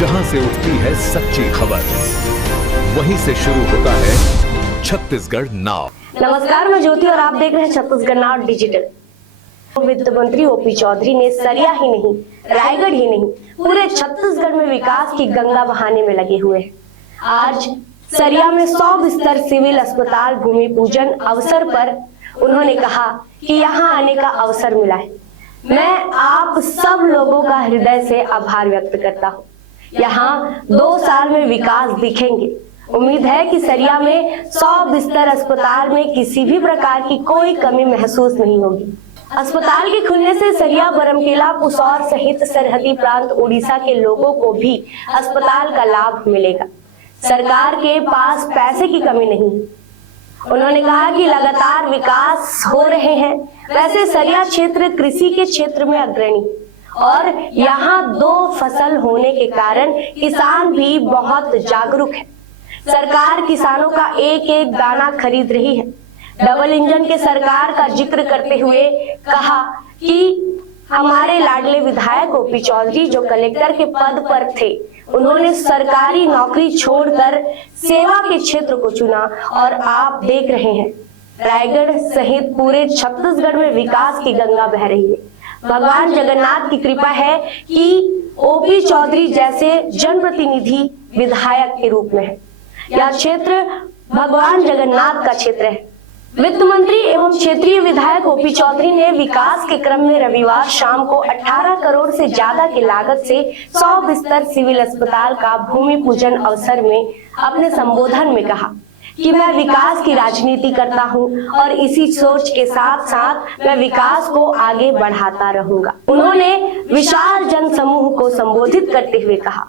जहां से उठती है सच्ची खबर, वहीं से शुरू होता है छत्तीसगढ़ नाउ। नमस्कार, मैं ज्योति और आप देख रहे हैं छत्तीसगढ़ नाउ डिजिटल। वित्त मंत्री ओपी चौधरी ने सरिया ही नहीं, रायगढ़ ही नहीं, पूरे छत्तीसगढ़ में विकास की गंगा बहाने में लगे हुए हैं। आज सरिया में 100 बिस्तर सिविल अस्पताल भूमि पूजन अवसर पर उन्होंने कहा कि यहाँ आने का अवसर मिला है। मैं आप सब लोगों का हृदय से आभार व्यक्त करता हूँ। यहाँ 2 साल में विकास दिखेंगे। उम्मीद है कि सरिया में 100 बिस्तर अस्पताल में किसी भी प्रकार की कोई कमी महसूस नहीं होगी। अस्पताल के खुलने से सरिया, बरमकेला, पुसौर सहित सरहदी प्रांत उड़ीसा के लोगों को भी अस्पताल का लाभ मिलेगा। सरकार के पास पैसे की कमी नहीं है। उन्होंने कहा कि लगातार विकास हो रहे हैं। वैसे सरिया क्षेत्र कृषि के क्षेत्र में अग्रणी और यहाँ 2 फसल होने के कारण किसान भी बहुत जागरूक है। सरकार किसानों का एक एक दाना खरीद रही है। डबल इंजन के सरकार का जिक्र करते हुए कहा कि हमारे लाडले विधायक ओपी चौधरी जो कलेक्टर के पद पर थे, उन्होंने सरकारी नौकरी छोड़कर सेवा के क्षेत्र को चुना और आप देख रहे हैं रायगढ़ सहित पूरे छत्तीसगढ़ में विकास की गंगा बह रही है। भगवान जगन्नाथ की कृपा है कि ओपी चौधरी जैसे जनप्रतिनिधि विधायक के रूप में है। यह क्षेत्र भगवान जगन्नाथ का क्षेत्र है। वित्त मंत्री एवं क्षेत्रीय विधायक ओपी चौधरी ने विकास के क्रम में रविवार शाम को 18 करोड़ से ज्यादा की लागत से 100 बिस्तर सिविल अस्पताल का भूमि पूजन अवसर में अपने संबोधन में कहा कि मैं विकास की राजनीति करता हूं और इसी सोच के साथ साथ मैं विकास को आगे बढ़ाता रहूंगा। उन्होंने विशाल जन समूह को संबोधित करते हुए कहा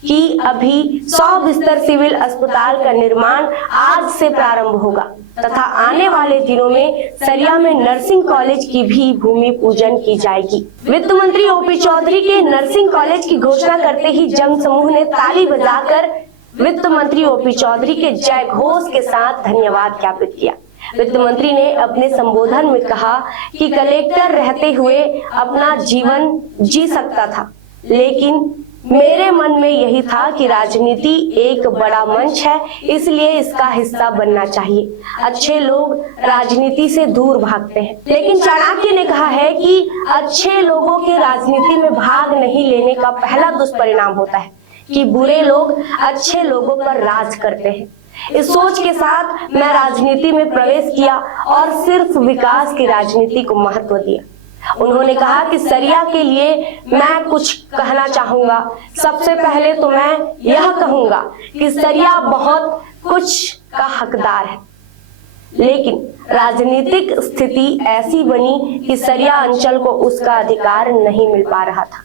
कि अभी 100 बिस्तर सिविल अस्पताल का निर्माण आज से प्रारंभ होगा तथा आने वाले दिनों में सरिया में नर्सिंग कॉलेज की भी भूमि पूजन की जाएगी। वित्त मंत्री ओपी चौधरी के नर्सिंग कॉलेज की घोषणा करते ही जन समूह ने ताली बजाकर वित्त मंत्री ओपी चौधरी के जय घोष के साथ धन्यवाद ज्ञापित किया। वित्त मंत्री ने अपने संबोधन में कहा कि कलेक्टर रहते हुए अपना जीवन जी सकता था, लेकिन मेरे मन में यही था कि राजनीति एक बड़ा मंच है, इसलिए इसका हिस्सा बनना चाहिए। अच्छे लोग राजनीति से दूर भागते हैं, लेकिन चाणक्य ने कहा है कि अच्छे लोगों के राजनीति में भाग नहीं लेने का पहला दुष्परिणाम होता है कि बुरे लोग अच्छे लोगों पर राज करते हैं। इस सोच के साथ मैं राजनीति में प्रवेश किया और सिर्फ विकास की राजनीति को महत्व दिया। उन्होंने कहा कि सरिया के लिए मैं कुछ कहना चाहूंगा। सबसे पहले तो मैं यह कहूंगा कि सरिया बहुत कुछ का हकदार है, लेकिन राजनीतिक स्थिति ऐसी बनी कि सरिया अंचल को उसका अधिकार नहीं मिल पा रहा था।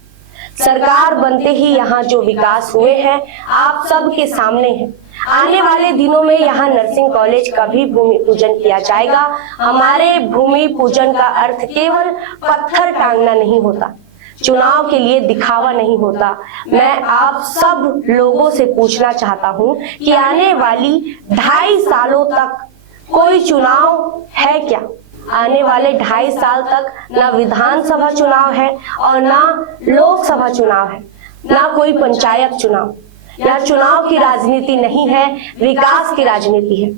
सरकार बनते ही यहाँ जो विकास हुए हैं आप सबके सामने हैं। आने वाले दिनों में यहाँ नर्सिंग कॉलेज का भी भूमि पूजन किया जाएगा। हमारे भूमि पूजन का अर्थ केवल पत्थर टांगना नहीं होता, चुनाव के लिए दिखावा नहीं होता। मैं आप सब लोगों से पूछना चाहता हूँ कि आने वाली 2.5 सालों तक कोई चुनाव है क्या? आने वाले 2.5 साल तक ना विधानसभा चुनाव है और ना लोकसभा चुनाव है, ना कोई पंचायत चुनाव। यह चुनाव की राजनीति नहीं है, विकास की राजनीति है।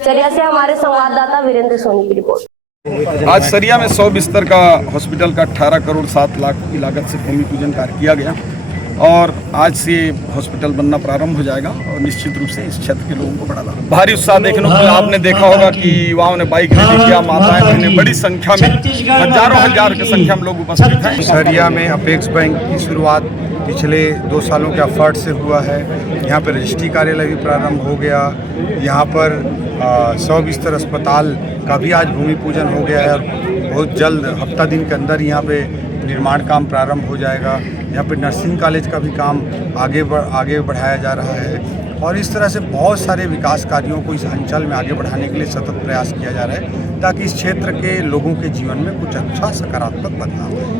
सरिया से हमारे संवाददाता वीरेंद्र सोनी की रिपोर्ट। आज सरिया में 100 बिस्तर का हॉस्पिटल का 18 करोड़ 7 लाख की लागत से भूमि पूजन कार्य किया गया और आज से हॉस्पिटल बनना प्रारंभ हो जाएगा और निश्चित रूप से इस क्षेत्र के लोगों को बड़ा लाभ। भारी उत्साह देखने को मिला। आपने देखा होगा कि युवाओं ने बाइक रैली किया, माताएं बहनें बड़ी संख्या में, हजारों हजार की संख्या में लोग उपस्थित हैं। सरिया में अपेक्स बैंक की शुरुआत पिछले 2 सालों के एफर्ट से हुआ है। यहाँ पर रजिस्ट्री कार्यालय भी प्रारंभ हो गया। यहाँ पर 100 बिस्तर अस्पताल का भी आज भूमि पूजन हो गया है और बहुत जल्द हफ्ता दिन के अंदर यहाँ पे निर्माण काम प्रारंभ हो जाएगा। यहाँ पे नर्सिंग कॉलेज का भी काम आगे बढ़ाया जा रहा है और इस तरह से बहुत सारे विकास कार्यों को इस अंचल में आगे बढ़ाने के लिए सतत प्रयास किया जा रहा है ताकि इस क्षेत्र के लोगों के जीवन में कुछ अच्छा सकारात्मक बदलाव हो।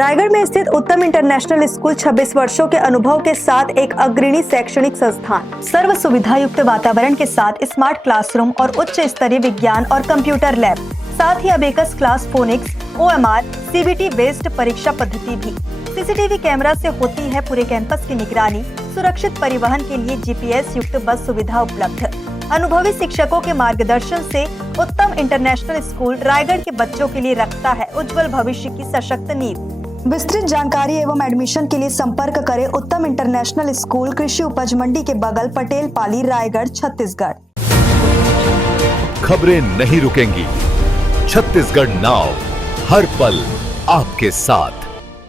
रायगढ़ में स्थित उत्तम इंटरनेशनल स्कूल 26 वर्षों के अनुभव के साथ एक अग्रणी शैक्षणिक संस्थान, सर्व सुविधा युक्त वातावरण के साथ स्मार्ट क्लासरूम और उच्च स्तरीय विज्ञान और कंप्यूटर लैब, साथ ही abacus class, phonics, OMR, CBT based परीक्षा पद्धति भी। CCTV कैमरा से होती है पूरे कैंपस की निगरानी। सुरक्षित परिवहन के लिए GPS युक्त बस सुविधा उपलब्ध। अनुभवी शिक्षकों के मार्गदर्शन से उत्तम इंटरनेशनल स्कूल रायगढ़ के बच्चों के लिए रखता है उज्जवल भविष्य की सशक्त नींव। विस्तृत जानकारी एवं एडमिशन के लिए संपर्क करें उत्तम इंटरनेशनल स्कूल, कृषि उपज मंडी के बगल, पटेल पाली, रायगढ़, छत्तीसगढ़। खबरें नहीं रुकेंगी। छत्तीसगढ़ नाउ हर पल आपके साथ।